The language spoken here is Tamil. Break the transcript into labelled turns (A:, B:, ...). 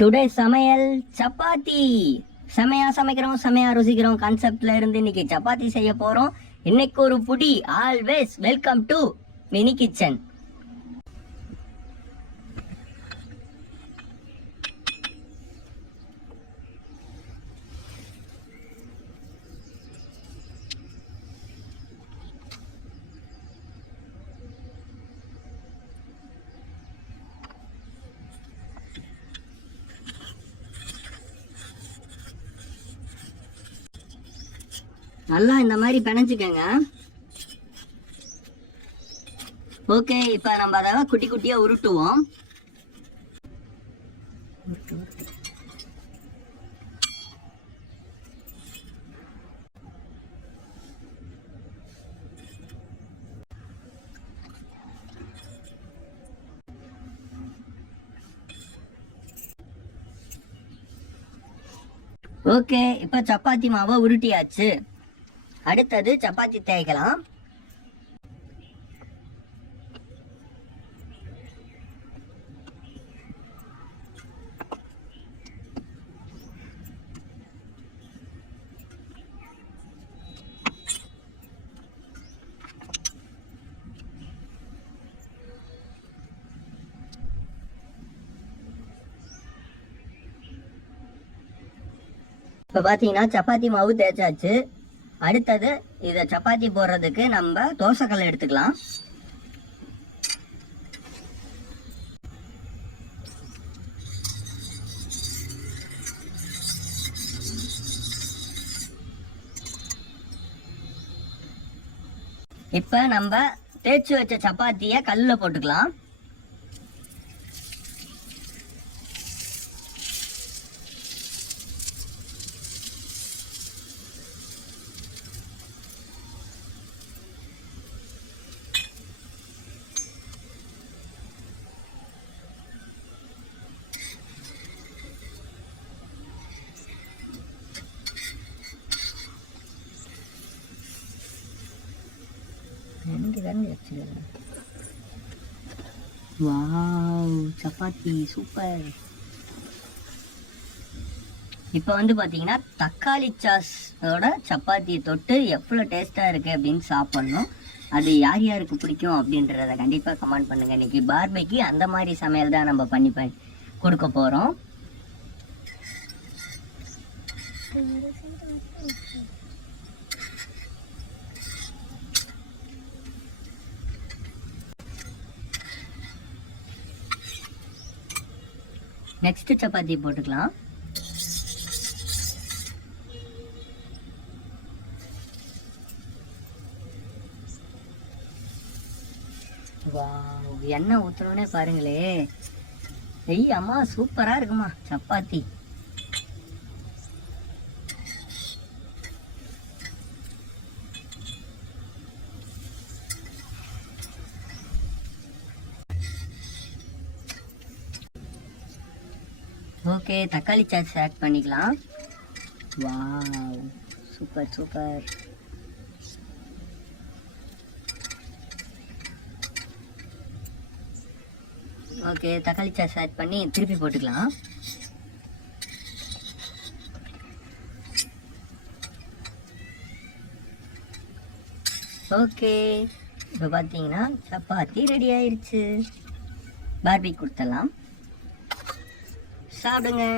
A: டுடே சமையல் சப்பாத்தி. செமையா சமைக்கிறோம் செமையா ருசிக்கிறோம். கான்செப்ட்ல இருந்து இன்னைக்கு சப்பாத்தி செய்ய போறோம். இன்னைக்கு ஒரு புடி always welcome to mini kitchen நல்லா இந்த மாதிரி பிணைஞ்சுக்கங்க. ஓகே இப்போ நம்ம அதை குட்டி குட்டியா உருட்டுவோம். ஓகே இப்போ சப்பாத்தி மாவை உருட்டியாச்சு. அடுத்தது சப்பாத்தி தேய்க்கலாம். இப்போ பார்த்தீங்கன்னா சப்பாத்தி மாவு தேய்ச்சாச்சு. அடுத்தது இதை சப்பாத்தி போடுறதுக்கு நம்ம தோசைக்கல் எடுத்துக்கலாம். இப்போ நம்ம தேய்ச்சி வச்ச சப்பாத்தியை கல்லில் போட்டுக்கலாம். ரெண்டு வாவ் சப்பாத்தி சூப்பர். இப்போ வந்து பார்த்தீங்கன்னா தக்காளி சாஸோட சப்பாத்தியை தொட்டு எவ்வளோ டேஸ்ட்டாக இருக்குது அப்படின்னு சாப்பிட்ணும். அது யார் யாருக்கு பிடிக்கும் அப்படின்றத கண்டிப்பாக கமெண்ட் பண்ணுங்கள் இன்னைக்கு பார்பைக்கு அந்த மாதிரி சமையல் தான் நம்ம பண்ணி ப- கொடுக்க போகிறோம் நெக்ஸ்ட் சப்பாத்தி போட்டுக்கலாம். வாவ் எண்ணெய் ஊற்றணுன்னே பாருங்களே. ஐய் அம்மா சூப்பராக இருக்குமா சப்பாத்தி. ஓகே தக்காளி சாஸ் ஆட் பண்ணிக்கலாம். வாவ் சூப்பர் சூப்பர் ஓகே தக்காளி சாஸ் ஆட் பண்ணி திருப்பி போட்டுக்கலாம். ஓகே இப்போ பார்த்தீங்கன்னா சப்பாத்தி ரெடி ஆயிருச்சு. பார்பி Sabi nga.